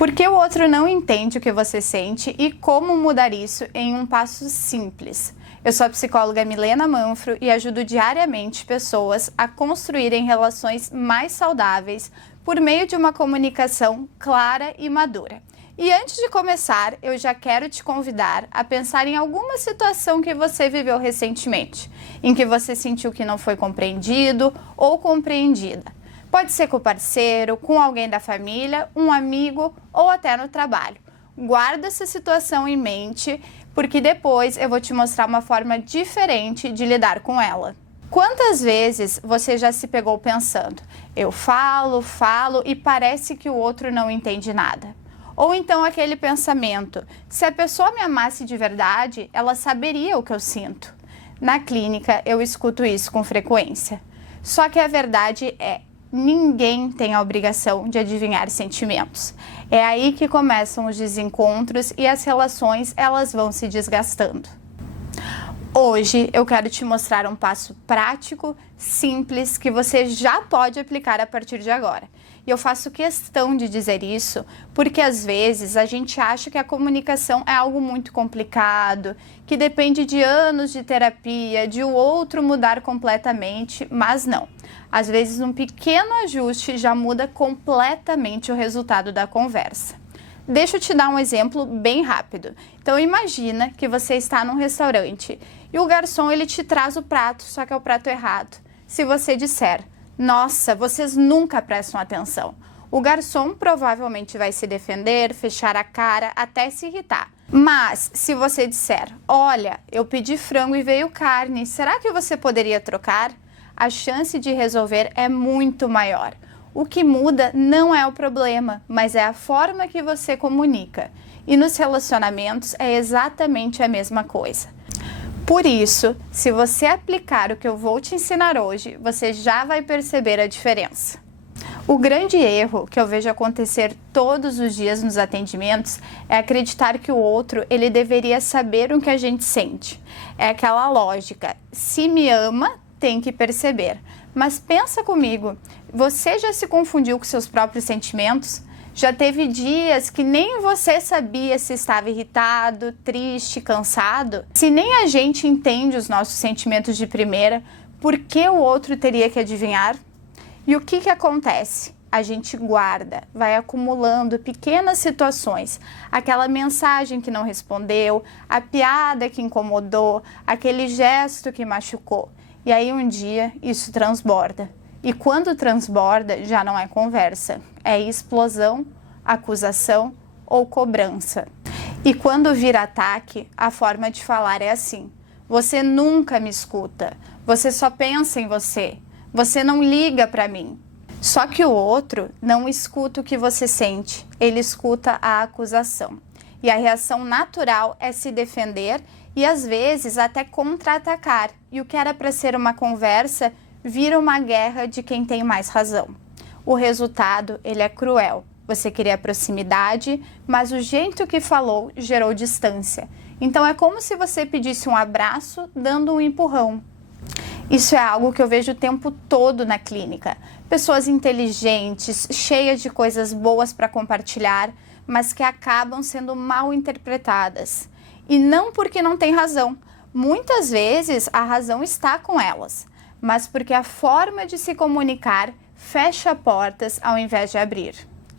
Por que o outro não entende o que você sente e como mudar isso em um passo simples? Eu sou a psicóloga Milena Manfro e ajudo diariamente pessoas a construírem relações mais saudáveis por meio de uma comunicação clara e madura. E antes de começar, eu já quero te convidar a pensar em alguma situação que você viveu recentemente, em que você sentiu que não foi compreendido ou compreendida. Pode ser com o parceiro, com alguém da família, um amigo ou até no trabalho. Guarda essa situação em mente, porque depois eu vou te mostrar uma forma diferente de lidar com ela. Quantas vezes você já se pegou pensando, eu falo e parece que o outro não entende nada? Ou então aquele pensamento, se a pessoa me amasse de verdade, ela saberia o que eu sinto. Na clínica eu escuto isso com frequência. Só que a verdade é, ninguém tem a obrigação de adivinhar sentimentos. É aí que começam os desencontros e as relações elas vão se desgastando. Hoje eu quero te mostrar um passo prático, simples, que você já pode aplicar a partir de agora. E eu faço questão de dizer isso porque às vezes a gente acha que a comunicação é algo muito complicado, que depende de anos de terapia, de o outro mudar completamente, mas não. Às vezes um pequeno ajuste já muda completamente o resultado da conversa. Deixa eu te dar um exemplo bem rápido. Então imagina que você está num restaurante e o garçom ele te traz o prato, só que é o prato errado. Se você disser, nossa, vocês nunca prestam atenção, o garçom provavelmente vai se defender, fechar a cara, até se irritar. Mas se você disser, olha, eu pedi frango e veio carne, será que você poderia trocar? A chance de resolver é muito maior. O que muda não é o problema, mas é a forma que você comunica. E nos relacionamentos é exatamente a mesma coisa. Por isso, se você aplicar o que eu vou te ensinar hoje, você já vai perceber a diferença. O grande erro que eu vejo acontecer todos os dias nos atendimentos é acreditar que o outro ele deveria saber o que a gente sente. É aquela lógica, se me ama, tem que perceber. Mas pensa comigo, você já se confundiu com seus próprios sentimentos? Já teve dias que nem você sabia se estava irritado, triste, cansado? Se nem a gente entende os nossos sentimentos de primeira, por que o outro teria que adivinhar? E o que acontece? A gente guarda, vai acumulando pequenas situações, aquela mensagem que não respondeu, a piada que incomodou, aquele gesto que machucou. E aí um dia isso transborda. E quando transborda, já não é conversa, é explosão, acusação ou cobrança. E quando vira ataque, a forma de falar é assim, você nunca me escuta, você só pensa em você, você não liga para mim. Só que o outro não escuta o que você sente, ele escuta a acusação. E a reação natural é se defender e às vezes até contra-atacar. E o que era para ser uma conversa vira uma guerra de quem tem mais razão. O resultado, ele é cruel. Você queria proximidade, mas o jeito que falou gerou distância. Então é como se você pedisse um abraço dando um empurrão. Isso é algo que eu vejo o tempo todo na clínica. Pessoas inteligentes, cheias de coisas boas para compartilhar, mas que acabam sendo mal interpretadas. E não porque não tem razão. Muitas vezes a razão está com elas, mas porque a forma de se comunicar fecha portas ao invés de abrir.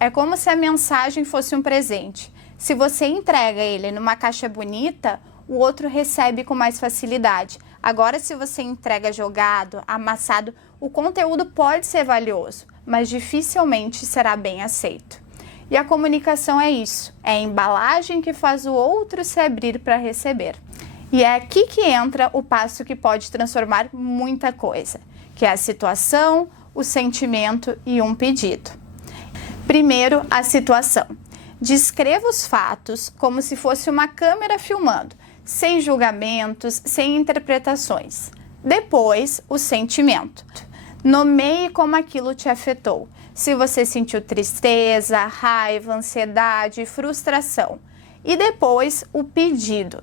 É como se a mensagem fosse um presente. Se você entrega ele numa caixa bonita, o outro recebe com mais facilidade. Agora, se você entrega jogado, amassado, o conteúdo pode ser valioso, mas dificilmente será bem aceito. E a comunicação é isso, é a embalagem que faz o outro se abrir para receber. E é aqui que entra o passo que pode transformar muita coisa, que é a situação, o sentimento e um pedido. Primeiro, a situação. Descreva os fatos como se fosse uma câmera filmando, sem julgamentos, sem interpretações. Depois, o sentimento. Nomeie como aquilo te afetou. Se você sentiu tristeza, raiva, ansiedade, frustração. E depois, o pedido.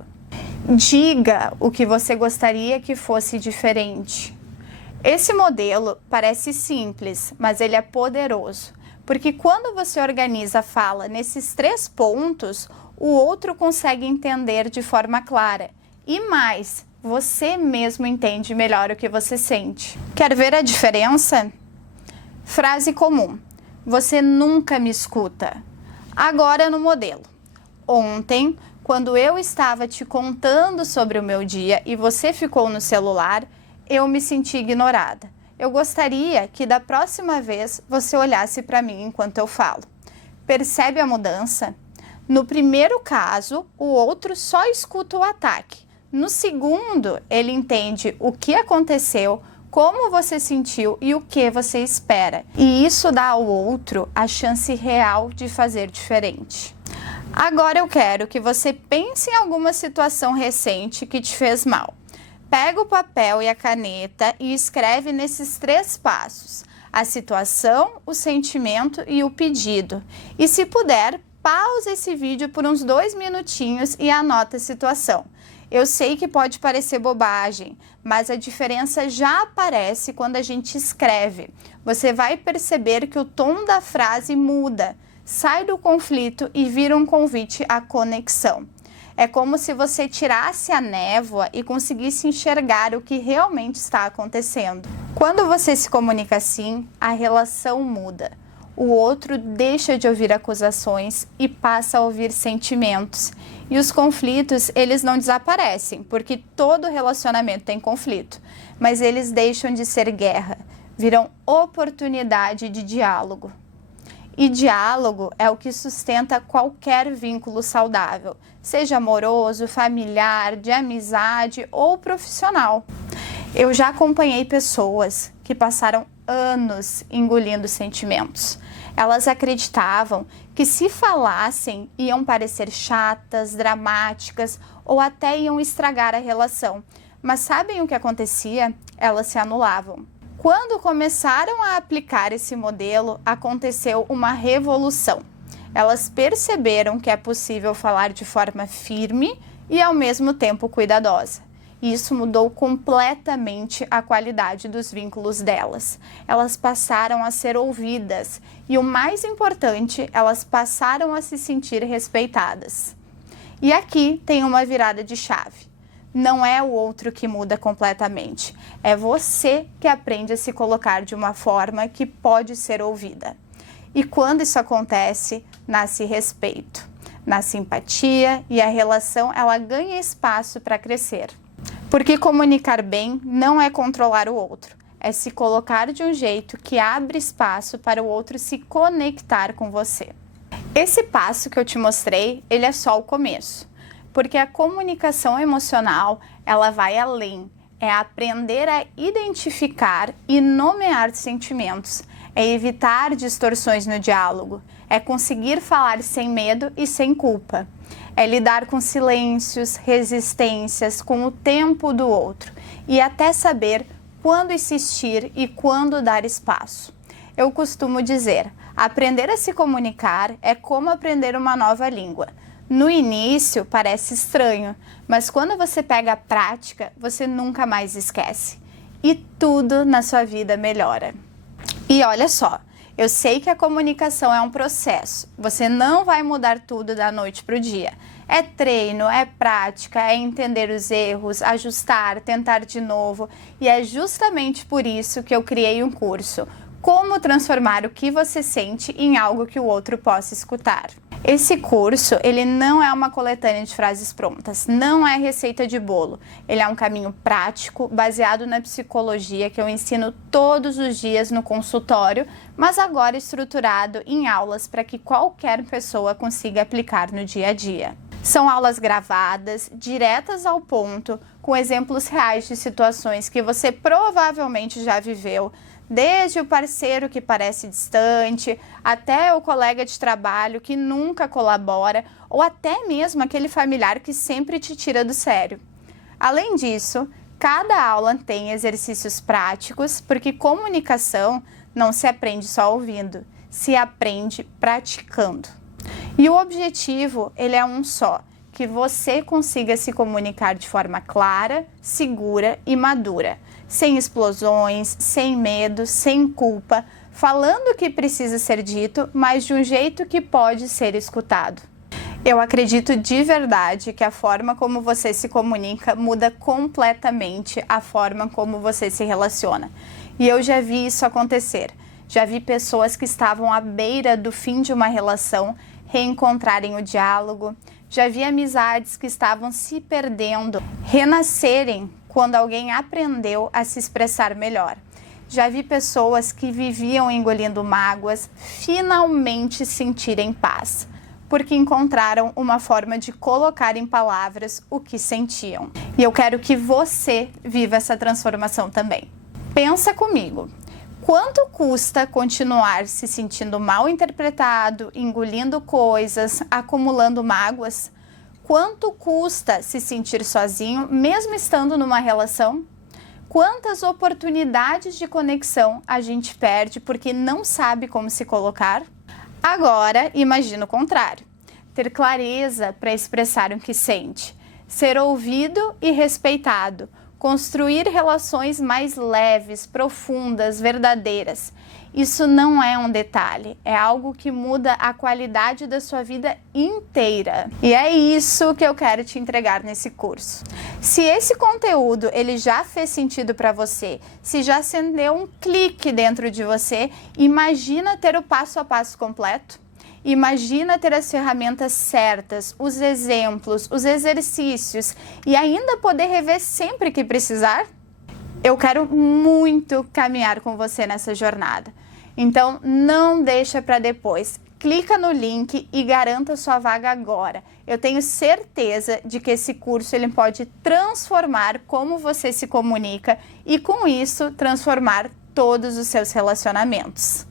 Diga o que você gostaria que fosse diferente. Esse modelo parece simples, mas ele é poderoso, Porque quando você organiza a fala nesses 3 pontos, o outro consegue entender de forma clara. E mais, você mesmo entende melhor o que você sente. Quer ver a diferença? Frase comum: você nunca me escuta. Agora no modelo: ontem, quando eu estava te contando sobre o meu dia e você ficou no celular, eu me senti ignorada. Eu gostaria que da próxima vez você olhasse para mim enquanto eu falo. Percebe a mudança? No primeiro caso, o outro só escuta o ataque. No segundo, ele entende o que aconteceu, como você sentiu e o que você espera. E isso dá ao outro a chance real de fazer diferente. Agora eu quero que você pense em alguma situação recente que te fez mal. Pega o papel e a caneta e escreve nesses 3 passos: a situação, o sentimento e o pedido. E se puder, pausa esse vídeo por uns 2 minutinhos e anota a situação. Eu sei que pode parecer bobagem, mas a diferença já aparece quando a gente escreve. Você vai perceber que o tom da frase muda, sai do conflito e vira um convite à conexão. É como se você tirasse a névoa e conseguisse enxergar o que realmente está acontecendo. Quando você se comunica assim, a relação muda. O outro deixa de ouvir acusações e passa a ouvir sentimentos. E os conflitos, eles não desaparecem, porque todo relacionamento tem conflito. Mas eles deixam de ser guerra, viram oportunidade de diálogo. E diálogo é o que sustenta qualquer vínculo saudável, seja amoroso, familiar, de amizade ou profissional. Eu já acompanhei pessoas que passaram anos engolindo sentimentos. Elas acreditavam que se falassem iam parecer chatas, dramáticas ou até iam estragar a relação. Mas sabem o que acontecia? Elas se anulavam. Quando começaram a aplicar esse modelo, aconteceu uma revolução. Elas perceberam que é possível falar de forma firme e ao mesmo tempo cuidadosa. Isso mudou completamente a qualidade dos vínculos delas. Elas passaram a ser ouvidas e, o mais importante, elas passaram a se sentir respeitadas. E aqui tem uma virada de chave. Não é o outro que muda completamente, é você que aprende a se colocar de uma forma que pode ser ouvida. E quando isso acontece, nasce respeito, nasce empatia e a relação ela ganha espaço para crescer. Porque comunicar bem não é controlar o outro, é se colocar de um jeito que abre espaço para o outro se conectar com você. Esse passo que eu te mostrei, ele é só o começo. Porque a comunicação emocional, ela vai além, é aprender a identificar e nomear sentimentos, é evitar distorções no diálogo, é conseguir falar sem medo e sem culpa, é lidar com silêncios, resistências, com o tempo do outro e até saber quando insistir e quando dar espaço. Eu costumo dizer, aprender a se comunicar é como aprender uma nova língua. No início parece estranho, mas quando você pega a prática, você nunca mais esquece. E tudo na sua vida melhora. E olha só, eu sei que a comunicação é um processo. Você não vai mudar tudo da noite para o dia. É treino, é prática, é entender os erros, ajustar, tentar de novo. E é justamente por isso que eu criei um curso. Como transformar o que você sente em algo que o outro possa escutar. Esse curso, ele não é uma coletânea de frases prontas, não é receita de bolo. Ele é um caminho prático, baseado na psicologia, que eu ensino todos os dias no consultório, mas agora estruturado em aulas para que qualquer pessoa consiga aplicar no dia a dia. São aulas gravadas, diretas ao ponto, com exemplos reais de situações que você provavelmente já viveu, desde o parceiro que parece distante, até o colega de trabalho que nunca colabora, ou até mesmo aquele familiar que sempre te tira do sério. Além disso, cada aula tem exercícios práticos, porque comunicação não se aprende só ouvindo, se aprende praticando. E o objetivo, ele é um só, que você consiga se comunicar de forma clara, segura e madura, sem explosões, sem medo, sem culpa, falando o que precisa ser dito, mas de um jeito que pode ser escutado. Eu acredito de verdade que a forma como você se comunica muda completamente a forma como você se relaciona. E eu já vi isso acontecer. Já vi pessoas que estavam à beira do fim de uma relação reencontrarem o diálogo. Já vi amizades que estavam se perdendo renascerem quando alguém aprendeu a se expressar melhor. Já vi pessoas que viviam engolindo mágoas finalmente sentirem paz, porque encontraram uma forma de colocar em palavras o que sentiam. E eu quero que você viva essa transformação também. Pensa comigo. Quanto custa continuar se sentindo mal interpretado, engolindo coisas, acumulando mágoas? Quanto custa se sentir sozinho, mesmo estando numa relação? Quantas oportunidades de conexão a gente perde porque não sabe como se colocar? Agora, imagina o contrário. Ter clareza para expressar o que sente, ser ouvido e respeitado, construir relações mais leves, profundas, verdadeiras. Isso não é um detalhe, é algo que muda a qualidade da sua vida inteira. E é isso que eu quero te entregar nesse curso. Se esse conteúdo ele já fez sentido para você, se já acendeu um clique dentro de você, imagina ter o passo a passo completo. Imagina ter as ferramentas certas, os exemplos, os exercícios e ainda poder rever sempre que precisar? Eu quero muito caminhar com você nessa jornada. Então não deixa para depois. Clica no link e garanta sua vaga agora. Eu tenho certeza de que esse curso ele pode transformar como você se comunica e com isso transformar todos os seus relacionamentos.